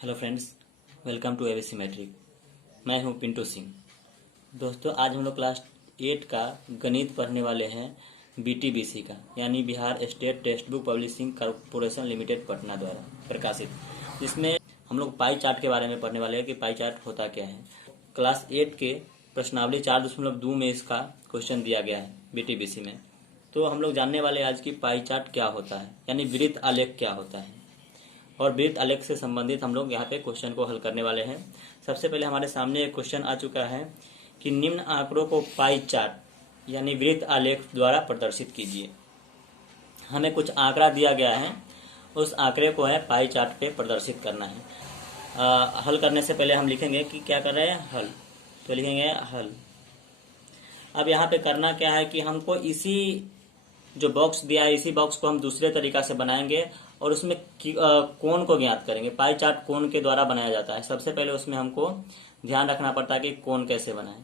Hello friends, welcome to ABC matric. मैं हूं पिंटू सिंह। दोस्तों, आज हम लोग क्लास 8 का गणित पढ़ने वाले हैं बीटीबीसी का, यानी Bihar state text book publishing corporation limited Patna द्वारा प्रकाशित, जिसमें हम लोग पाई चार्ट के बारे में पढ़ने वाले हैं कि पाई चार्ट होता क्या है। क्लास 8 के प्रश्नावली 4.2 में इसका क्वेश्चन दिया गया है बीटीबीसी में। तो हम लोग जानने वाले आज की पाई चार्ट क्या होता है, यानी वृत्त आलेख क्या होता है, और वृत्त आलेख से संबंधित हम लोग यहाँ पे क्वेश्चन को हल करने वाले हैं। सबसे पहले हमारे सामने एक क्वेश्चन आ चुका है कि निम्न आंकड़ों को पाई चार्ट यानी वृत्त आलेख द्वारा प्रदर्शित कीजिए। हमें कुछ आंकड़ा दिया गया है, उस आंकड़े को है पाई चार्ट पे प्रदर्शित करना है। हल करने से पहले हम लिखेंगे कि क्या कर रहे हैं, हल। तो लिखेंगे हल। अब यहाँ पे करना क्या है कि हमको इसी जो बॉक्स दिया है, इसी बॉक्स को हम दूसरे तरीका से बनाएंगे और उसमें कोण को ज्ञात करेंगे। पाई चार्ट कोण के द्वारा बनाया जाता है। सबसे पहले उसमें हमको ध्यान रखना पड़ता है कि कोण कैसे बनाएं,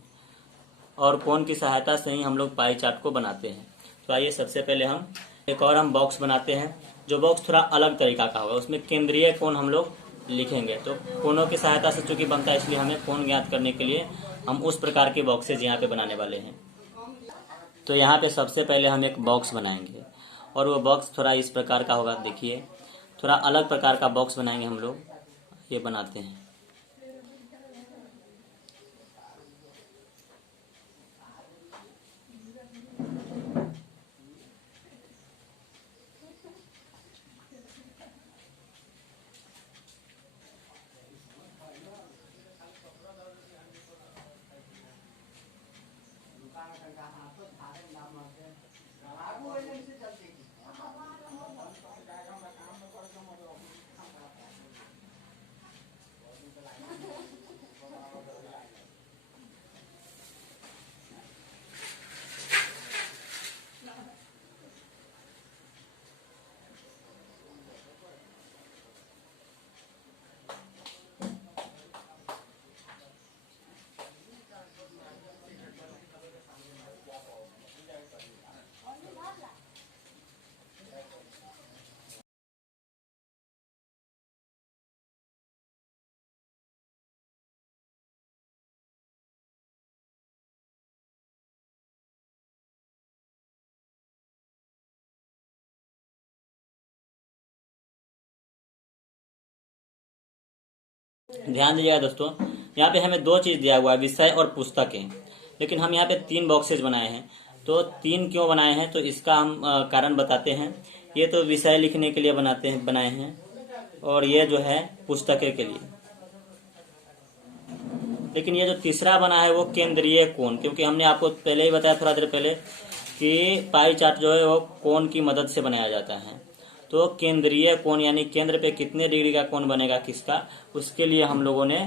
और कोण की सहायता से ही हम लोग पाई चार्ट को बनाते हैं। तो आइए सबसे पहले हम एक और बॉक्स बनाते हैं, जो बॉक्स थोड़ा अलग तरीका का होगा। उसमें केंद्रीय कोण हम लोग लिखेंगे। तो कोणों की सहायता से चूंकि बनता है, इसलिए हमें कोण ज्ञात करने के लिए हम उस प्रकार के बॉक्सेज यहाँ पे बनाने वाले हैं। तो यहाँ पे सबसे पहले हम एक बॉक्स बनाएंगे, और वो बॉक्स थोड़ा इस प्रकार का होगा। देखिए, थोड़ा अलग प्रकार का बॉक्स बनाएंगे हम लोग। ये बनाते हैं। ध्यान दीजिएगा दोस्तों, यहाँ पे हमें दो चीज दिया हुआ है, विषय और पुस्तकें। लेकिन हम यहाँ पे 3 बॉक्सेज बनाए हैं। तो 3 क्यों बनाए हैं, तो इसका हम कारण बताते हैं। ये तो विषय लिखने के लिए बनाए हैं, और ये जो है पुस्तकें के लिए। लेकिन ये जो तीसरा बना है वो केंद्रीय कोण, क्योंकि हमने आपको पहले ही बताया थोड़ा देर पहले कि पाई चार्ट जो है वो कोण की मदद से बनाया जाता है। तो केंद्रीय कोण यानी केंद्र पे कितने डिग्री का कोण बनेगा किसका, उसके लिए हम लोगों ने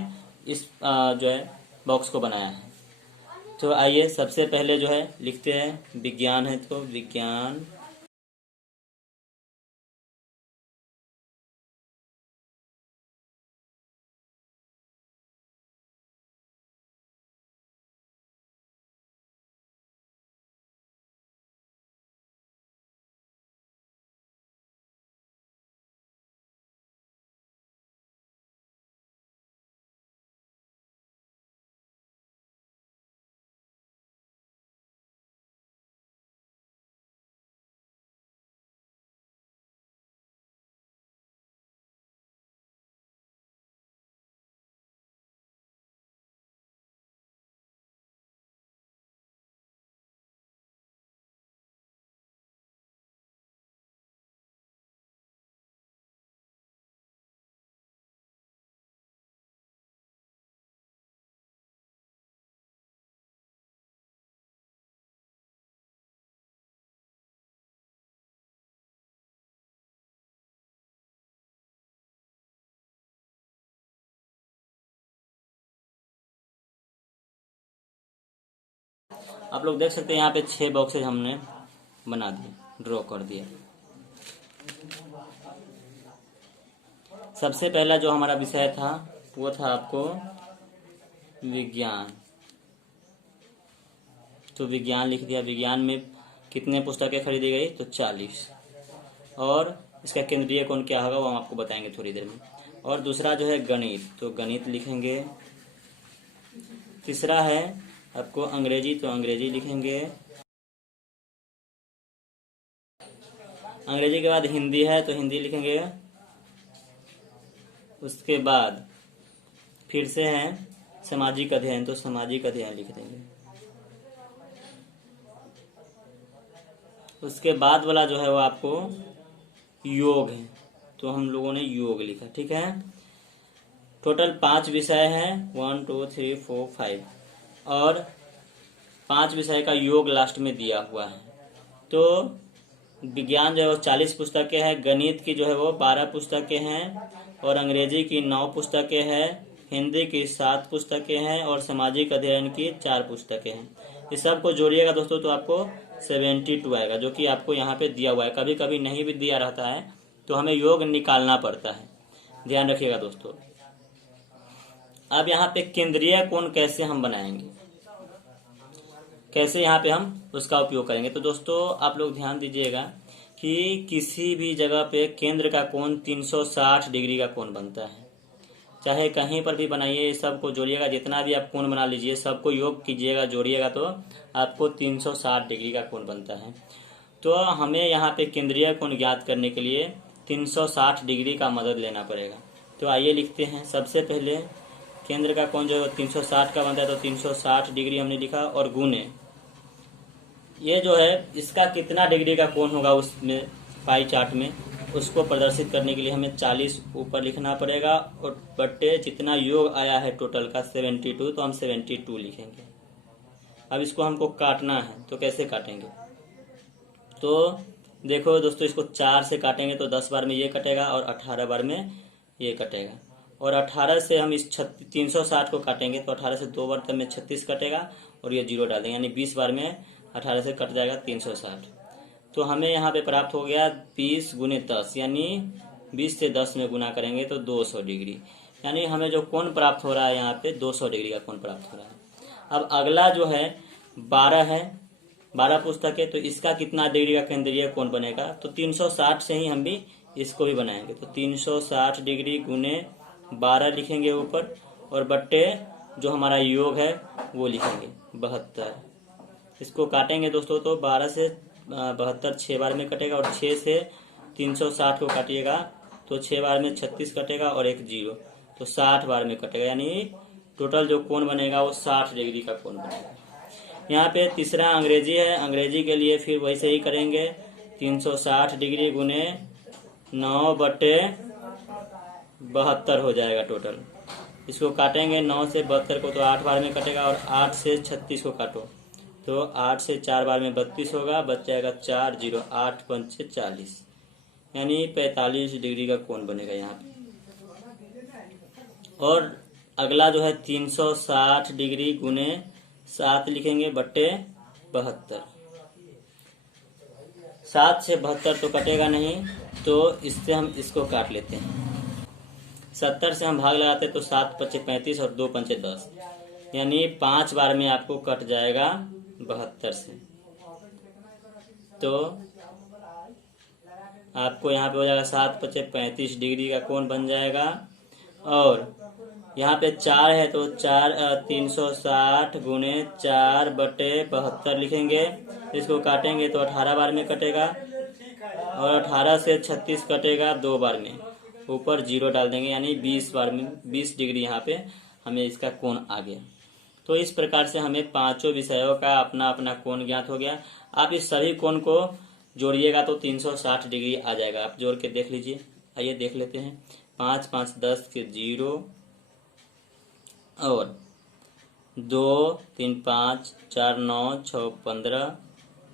इस जो है बॉक्स को बनाया है। तो आइए सबसे पहले जो है लिखते हैं विज्ञान है, तो विज्ञान। आप लोग देख सकते हैं यहाँ पे 6 बॉक्सेज हमने बना दिए, ड्रॉ कर दिए। सबसे पहला जो हमारा विषय था वो था आपको विज्ञान। तो विज्ञान लिख दिया। विज्ञान में कितने पुस्तकें खरीदी गई, तो 40। और इसका केंद्रीय कोण क्या होगा वो हम आपको बताएंगे थोड़ी देर में। और दूसरा जो है गणित, तो गणित लिखेंगे। तीसरा है आपको अंग्रेजी, तो अंग्रेजी लिखेंगे। अंग्रेजी के बाद हिंदी है तो हिंदी लिखेंगे। उसके बाद फिर से है सामाजिक अध्ययन, तो सामाजिक अध्ययन लिख देंगे। उसके बाद वाला जो है वो आपको योग है, तो हम लोगों ने योग लिखा। ठीक है, टोटल 5 विषय हैं, 1 2 3 4 5, और 5 विषय का योग लास्ट में दिया हुआ है। तो विज्ञान जो है वो 40 पुस्तकें हैं, गणित की जो है वो 12 पुस्तकें हैं, और अंग्रेजी की 9 पुस्तकें हैं, हिंदी की 7 पुस्तकें हैं, और सामाजिक अध्ययन की 4 पुस्तकें हैं। इस सब को जोड़िएगा दोस्तों तो आपको 72 आएगा, जो कि आपको यहाँ पे दिया हुआ है। कभी कभी नहीं भी दिया रहता है तो हमें योग निकालना पड़ता है, ध्यान रखिएगा दोस्तों। अब यहाँ पे केंद्रीय कोण कैसे हम बनाएंगे, कैसे यहाँ पे हम उसका उपयोग करेंगे। तो दोस्तों आप लोग ध्यान दीजिएगा कि किसी भी जगह पे केंद्र का कोण 360 डिग्री का कोण बनता है। चाहे कहीं पर भी बनाइए, सबको जोड़िएगा, जितना भी आप कोण बना लीजिए सबको योग कीजिएगा, जोड़िएगा तो आपको 360 डिग्री का कोण बनता है। तो हमें यहाँ पे केंद्रीय कोण ज्ञात करने के लिए 360 डिग्री का मदद लेना पड़ेगा। तो आइए लिखते हैं। सबसे पहले केंद्र का कोण जो है 360 का बनता है, तो 360 डिग्री हमने लिखा, और गुणे ये जो है इसका कितना डिग्री का कोण होगा उसमें पाई चार्ट में, उसको प्रदर्शित करने के लिए हमें 40 ऊपर लिखना पड़ेगा, और बट्टे जितना योग आया है टोटल का 72, तो हम 72 लिखेंगे। अब इसको हमको काटना है, तो कैसे काटेंगे, तो देखो दोस्तों, इसको 4 से काटेंगे तो 10 बार में ये कटेगा और 18 बार में ये कटेगा, और 18 से हम इस 360 को काटेंगे तो 18 से 2 बार तब में 36 कटेगा, और ये 0 डाल देंगे, यानी 20 बार में 18 से कट जाएगा 360। तो हमें यहाँ पे प्राप्त हो गया 20 गुने 10, यानी 20 से 10 में गुना करेंगे तो 200 डिग्री, यानी हमें जो कोण प्राप्त हो रहा है यहाँ पे 200 डिग्री का कोण प्राप्त हो रहा है। अब अगला जो है 12 है, 12 पुस्तक है, तो इसका कितना डिग्री का केंद्रीय कोण बनेगा, तो 360 से ही हम भी इसको भी बनाएंगे। तो 360 डिग्री गुने 12 लिखेंगे ऊपर, और बट्टे जो हमारा योग है वो लिखेंगे 72। इसको काटेंगे दोस्तों तो 12 से 72 6 बार में कटेगा, और 6 से 360 को काटिएगा तो 6 बार में 36 कटेगा और एक 0, तो 60 बार में कटेगा, यानी टोटल जो कोण बनेगा वो 60 डिग्री का कोण बनेगा। यहाँ पे तीसरा अंग्रेजी है, अंग्रेजी के लिए फिर वैसे ही करेंगे, 360 डिग्री गुने 9 बटे 72 हो जाएगा टोटल। इसको काटेंगे 9 से 72 को तो 8 बार में कटेगा, और 8 से 36 को काटो तो 8 से 4 बार में 32 होगा, बच जाएगा 4 0, 8 पंचे 40, यानी 45 डिग्री का कोण बनेगा यहाँ पे। और अगला जो है 360 डिग्री गुने 7 लिखेंगे बट्टे 72। 7 से 72 तो कटेगा नहीं, तो इससे हम इसको काट लेते हैं। 70 से हम भाग लगाते हैं तो 7 पचे 35 और 2 पंचे 10, यानी 5 बार में आपको कट जाएगा 72 से। तो आपको यहाँ पे हो जाएगा 7 पचे 35 डिग्री का कोण बन जाएगा। और यहाँ पे 4 है तो 360 गुने 4 बटे 72 लिखेंगे। इसको काटेंगे तो 18 बार में कटेगा, और 18 से 36 कटेगा 2 बार में, ऊपर 0 डाल देंगे, यानी 20 बार में 20 डिग्री यहाँ पे हमें इसका कोण आ गया। तो इस प्रकार से हमें पांचों विषयों का अपना अपना कोण ज्ञात हो गया। आप इस सभी कोण को जोड़िएगा तो 360 डिग्री आ जाएगा। आप जोड़ के देख लीजिए। आइए देख लेते हैं। 5 5 10 के 0, और 2 3 5 4 9 6 15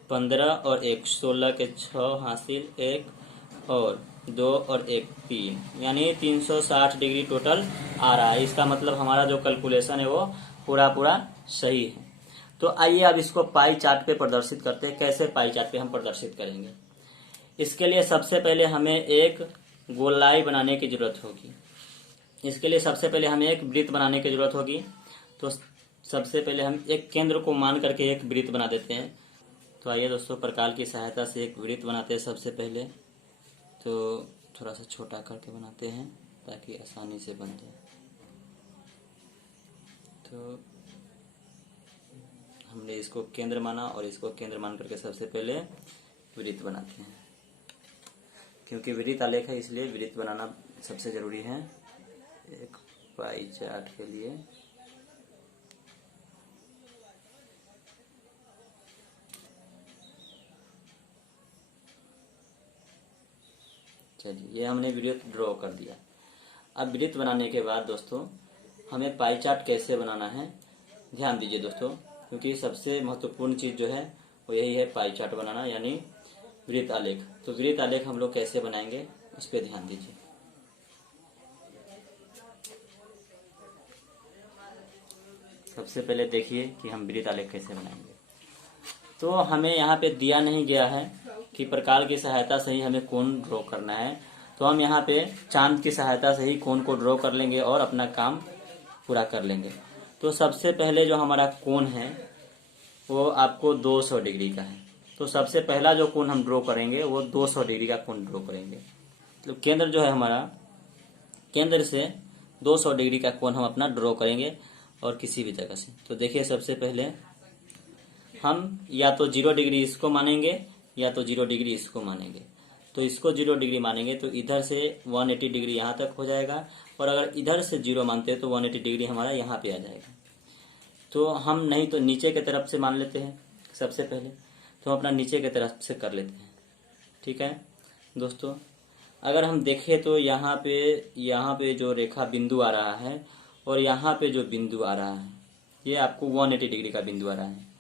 15 और 1 16 के 6 हासिल, 1 और 2 और 1 3, यानी 360 डिग्री टोटल आ रहा है। इसका मतलब हमारा जो कैलकुलेशन है वो पूरा पूरा सही है। तो आइए अब इसको पाई चार्ट पे प्रदर्शित करते हैं। कैसे पाई चार्ट पे हम प्रदर्शित करेंगे, इसके लिए सबसे पहले हमें एक गोलाई बनाने की जरूरत होगी। इसके लिए सबसे पहले हमें एक वृत्त बनाने की जरूरत होगी। तो सबसे पहले हम एक केंद्र को मान करके एक वृत्त बना देते हैं। तो आइए दोस्तों, प्रकाल की सहायता से एक वृत्त बनाते हैं। सबसे पहले तो थोड़ा सा छोटा करके बनाते हैं। ताकि आसानी से बन जाए। तो हमने इसको केंद्र माना और इसको केंद्र मान करके सबसे पहले वृत्त बनाते हैं। क्योंकि वृत्त आलेख है इसलिए वृत्त बनाना सबसे जरूरी है एक पाई चार्ट के लिए। चलिए, ये हमने वृत्त ड्रॉ कर दिया। अब वृत्त बनाने के बाद दोस्तों हमें पाई चार्ट कैसे बनाना है ध्यान दीजिए दोस्तों, क्योंकि सबसे महत्वपूर्ण चीज जो है वो यही है पाई चार्ट बनाना, यानी वृत्त आलेख। तो वृत्त आलेख हम लोग कैसे बनाएंगे उस पर ध्यान दीजिए। सबसे पहले देखिए कि हम वृत्त आलेख कैसे बनाएंगे। तो हमें यहाँ पे दिया नहीं गया है कि प्रकार की सहायता से ही हमें कोण ड्रॉ करना है, तो हम यहाँ पे चांद की सहायता से ही कोण को ड्रॉ कर लेंगे और अपना काम पूरा कर लेंगे। तो सबसे पहले जो हमारा कोण है वो आपको 200 डिग्री का है। तो सबसे पहला जो कोण हम ड्रॉ करेंगे वो 200 डिग्री का कोण ड्रॉ करेंगे। तो केंद्र जो है हमारा, केंद्र से 200 डिग्री का कोण हम अपना ड्रॉ करेंगे और किसी भी जगह से। तो देखिए सबसे पहले हम या तो 0 डिग्री इसको मानेंगे या तो 0 डिग्री इसको मानेंगे। तो इसको 0 डिग्री मानेंगे तो इधर से 180 डिग्री यहाँ तक हो जाएगा, और अगर इधर से 0 मानते हैं तो 180 डिग्री हमारा यहाँ पे आ जाएगा। तो हम नहीं तो नीचे के तरफ से मान लेते हैं सबसे पहले, तो हम अपना नीचे के तरफ से कर लेते हैं। ठीक है दोस्तों, अगर हम देखें तो यहाँ पे जो रेखा बिंदु आ रहा है और यहाँ पे जो बिंदु आ रहा है ये आपको 180 डिग्री का बिंदु आ रहा है।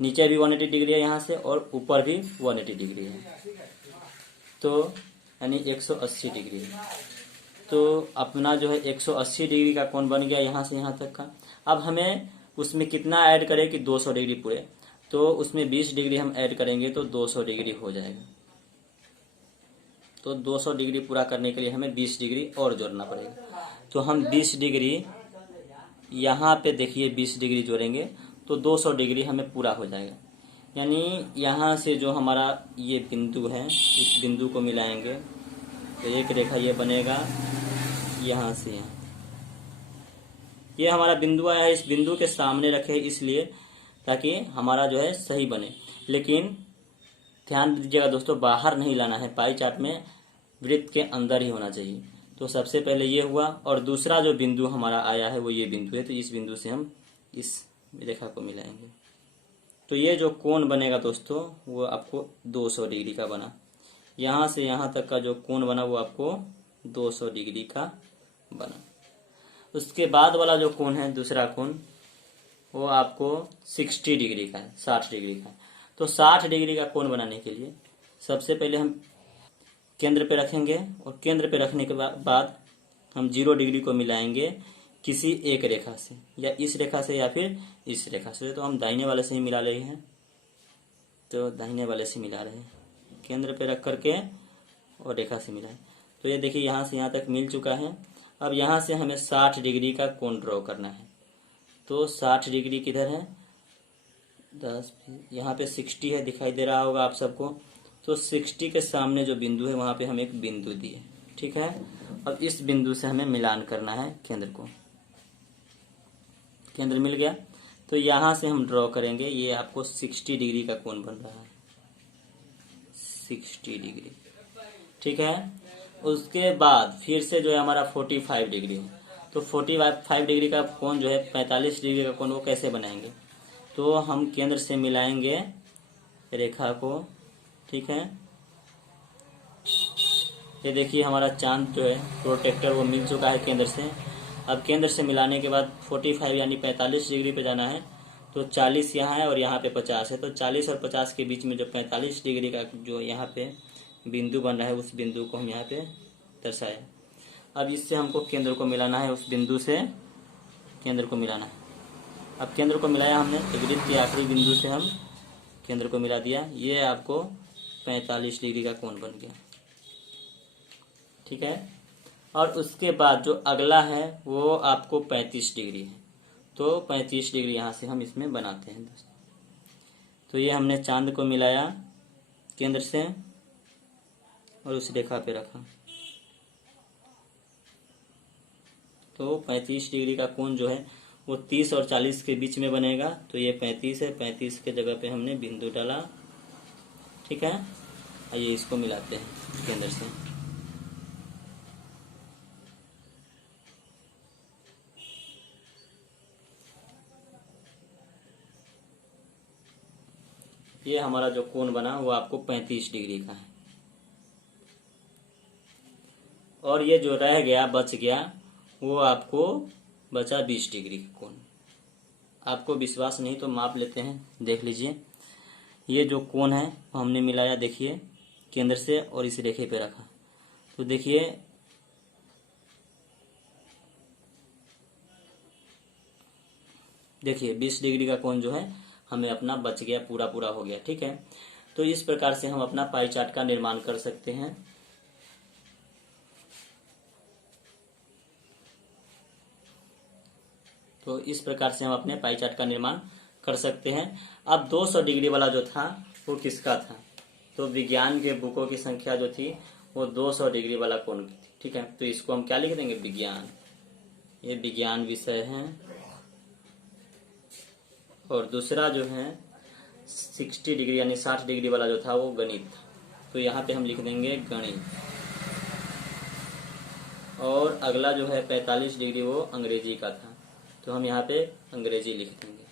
नीचे भी 180 डिग्री है यहाँ से और ऊपर भी 180 डिग्री है, तो यानी 180 डिग्री है। तो अपना जो है 180 डिग्री का कोण बन गया यहाँ से यहाँ तक का। अब हमें उसमें कितना ऐड करें कि 200 डिग्री पूरे, तो उसमें 20 डिग्री हम ऐड करेंगे तो 200 डिग्री हो जाएगा। तो 200 डिग्री पूरा करने के लिए हमें 20 डिग्री और जोड़ना पड़ेगा। तो हम 20 डिग्री यहाँ पे देखिए 20 डिग्री जोड़ेंगे तो 200 डिग्री हमें पूरा हो जाएगा। यानी यहाँ से जो हमारा ये बिंदु है इस बिंदु को मिलाएंगे तो एक रेखा ये बनेगा यहाँ से यहाँ। ये हमारा बिंदु आया है, इस बिंदु के सामने रखे इसलिए ताकि हमारा जो है सही बने। लेकिन ध्यान दीजिएगा दोस्तों, बाहर नहीं लाना है, पाई चार्ट में वृत्त के अंदर ही होना चाहिए। तो सबसे पहले ये हुआ और दूसरा जो बिंदु हमारा आया है वो ये बिंदु है, तो इस बिंदु से हम इस रेखा को मिलाएंगे। तो ये जो कोण बनेगा दोस्तों वो आपको 200 डिग्री का बना। यहाँ से यहाँ तक का जो कोण बना वो आपको 200 डिग्री का बना। उसके बाद वाला जो कोण है दूसरा कोण वो आपको 60 डिग्री का है, 60 डिग्री का। तो 60 डिग्री का कोण बनाने के लिए सबसे पहले हम केंद्र पे रखेंगे और केंद्र पे रखने के बाद हम 0 डिग्री को मिलाएंगे किसी एक रेखा से, या इस रेखा से या फिर इस रेखा से। तो हम दाहिने वाले से ही मिला रहे हैं, तो दाहिने वाले से मिला रहे हैं, केंद्र पे रख करके और रेखा से मिलाएं। तो ये देखिए यहाँ से यहाँ तक मिल चुका है। अब यहाँ से हमें 60 डिग्री का कोण ड्रॉ करना है। तो 60 डिग्री किधर है, 10 यहाँ पे 60 है, दिखाई दे रहा होगा आप सबको। तो 60 के सामने जो बिंदु है वहां पे हम एक बिंदु दिए। ठीक है, अब इस बिंदु से हमें मिलान करना है केंद्र को। केंद्र मिल गया तो यहाँ से हम ड्रॉ करेंगे। ये आपको 60 डिग्री का कोण बन रहा है, 60 डिग्री। ठीक है, उसके बाद फिर से जो है हमारा 45 डिग्री है। तो 45 डिग्री का कोण जो है 45 डिग्री का कोण वो कैसे बनाएंगे, तो हम केंद्र से मिलाएंगे रेखा को। ठीक है, ये देखिए हमारा चांद जो है प्रोटेक्टर वो मिल चुका है केंद्र से। अब केंद्र से मिलाने के बाद 45 यानी 45 डिग्री पे जाना है। तो 40 यहाँ है और यहाँ पे 50 है, तो 40 और 50 के बीच में जो 45 डिग्री का जो यहाँ पे बिंदु बन रहा है उस बिंदु को हम यहाँ पे दर्शाए। अब इससे हमको केंद्र को मिलाना है, उस बिंदु से केंद्र को मिलाना है। अब केंद्र को मिलाया हमने, एक वृत्त के आखिरी बिंदु से हम केंद्र को मिला दिया। ये आपको 45 डिग्री का कोण बन गया। ठीक है, और उसके बाद जो अगला है वो आपको 35 डिग्री है। तो 35 डिग्री यहाँ से हम इसमें बनाते हैं दोस्तों। तो ये हमने चांद को मिलाया केंद्र से और उस रेखा पे रखा। तो 35 डिग्री का कोण जो है वो 30 और 40 के बीच में बनेगा। तो ये 35 है, 35 के जगह पे हमने बिंदु डाला। ठीक है, आइए इसको मिलाते हैं केंद्र से। ये हमारा जो कोण बना वो आपको 35 डिग्री का है। और ये जो रह गया बच गया वो आपको बचा 20 डिग्री का कोण। आपको विश्वास नहीं तो माप लेते हैं, देख लीजिए। ये जो कोण है हमने मिलाया, देखिए केंद्र से और इस रेखे पे रखा। तो देखिए देखिए 20 डिग्री का कोण जो है हमें अपना बच गया, पूरा पूरा हो गया। ठीक है, तो इस प्रकार से हम अपना पाई चार्ट का निर्माण कर सकते हैं। तो इस प्रकार से हम अपने पाई चार्ट का निर्माण कर सकते हैं। अब 200 डिग्री वाला जो था वो किसका था? तो विज्ञान के बुकों की संख्या जो थी वो 200 डिग्री वाला कोण की थी। ठीक है, तो इसको हम क्या लिख देंगे? विज्ञान। ये विज्ञान विषय है। और दूसरा जो है 60 डिग्री यानी 60 डिग्री वाला जो था वो गणित था। तो यहाँ पे हम लिख देंगे गणित। और अगला जो है 45 डिग्री वो अंग्रेजी का था। तो हम यहाँ पे अंग्रेजी लिख देंगे।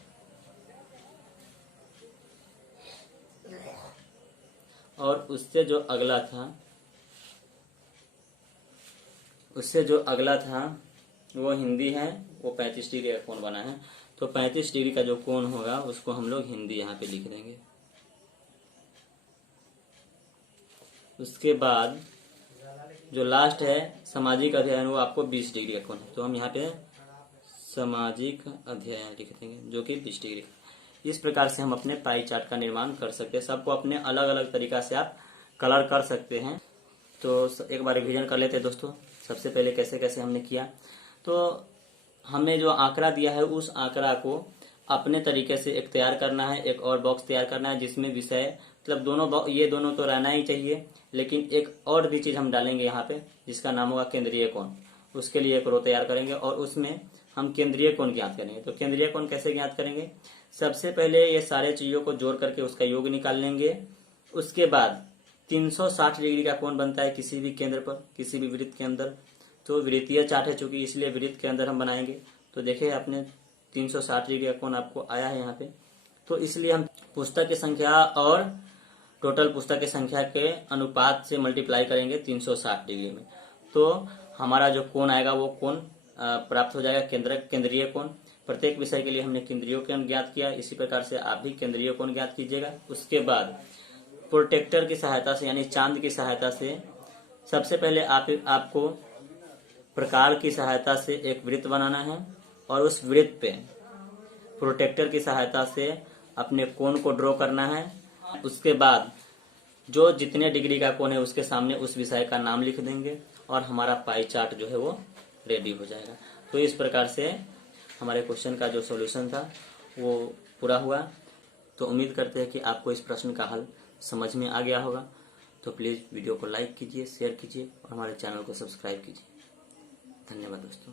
और उससे जो अगला था वो हिंदी है। वो 35 डिग्री का कोण बना है। तो 35 डिग्री का जो कोण होगा उसको हम लोग हिंदी यहाँ पे लिख देंगे। उसके बाद जो लास्ट है सामाजिक अध्ययन, वो आपको 20 डिग्री का कोण है। तो हम यहाँ पे सामाजिक अध्ययन लिख देंगे जो कि 20 डिग्री। इस प्रकार से हम अपने पाई चार्ट का निर्माण कर सकते हैं। सबको अपने अलग अलग तरीका से आप कलर कर सकते हैं। तो एक बार रिवीजन कर लेते हैं दोस्तों। सबसे पहले कैसे कैसे हमने किया। तो हमें जो आंकड़ा दिया है उस आंकड़ा को अपने तरीके से एक तैयार करना है, एक और बॉक्स तैयार करना है जिसमें विषय मतलब ये दोनों तो रहना ही चाहिए, लेकिन एक और भी चीज हम डालेंगे यहाँ पे जिसका नाम होगा केंद्रीय कोण। उसके लिए एक रो तैयार करेंगे और उसमें हम केंद्रीय कोण ज्ञात करेंगे। तो केंद्रीय कोण कैसे ज्ञात करेंगे? सबसे पहले ये सारे चीजों को जोड़ करके उसका योग निकाल लेंगे। उसके बाद 360 डिग्री का कोण बनता है किसी भी केंद्र पर, किसी भी वृत्त के अंदर। तो वृत्तीय चार्ट है चूंकि, इसलिए वृत्त के अंदर हम बनाएंगे। तो देखिए आपने 360 डिग्री का कोण आपको आया है यहाँ पे। तो इसलिए हम पुस्तक की संख्या और टोटल पुस्तक की संख्या के अनुपात से मल्टीप्लाई करेंगे 360 डिग्री में। तो हमारा जो कोण आएगा वो कोण प्राप्त हो जाएगा केंद्रीय कोण। प्रत्येक विषय के लिए हमने केंद्रीय कोण ज्ञात किया। इसी प्रकार से आप भी केंद्रीय कोण ज्ञात कीजिएगा। उसके बाद प्रोटेक्टर की सहायता से यानी चांद की सहायता से सबसे पहले आपको प्रकार की सहायता से एक वृत्त बनाना है और उस वृत्त पे प्रोटेक्टर की सहायता से अपने कोण को ड्रॉ करना है। उसके बाद जो जितने डिग्री का कोण है उसके सामने उस विषय का नाम लिख देंगे और हमारा पाई चार्ट जो है वो रेडी हो जाएगा। तो इस प्रकार से हमारे क्वेश्चन का जो सॉल्यूशन था वो पूरा हुआ। तो उम्मीद करते हैं कि आपको इस प्रश्न का हल समझ में आ गया होगा। तो प्लीज़ वीडियो को लाइक कीजिए, शेयर कीजिए और हमारे चैनल को सब्सक्राइब कीजिए। धन्यवाद दोस्तों।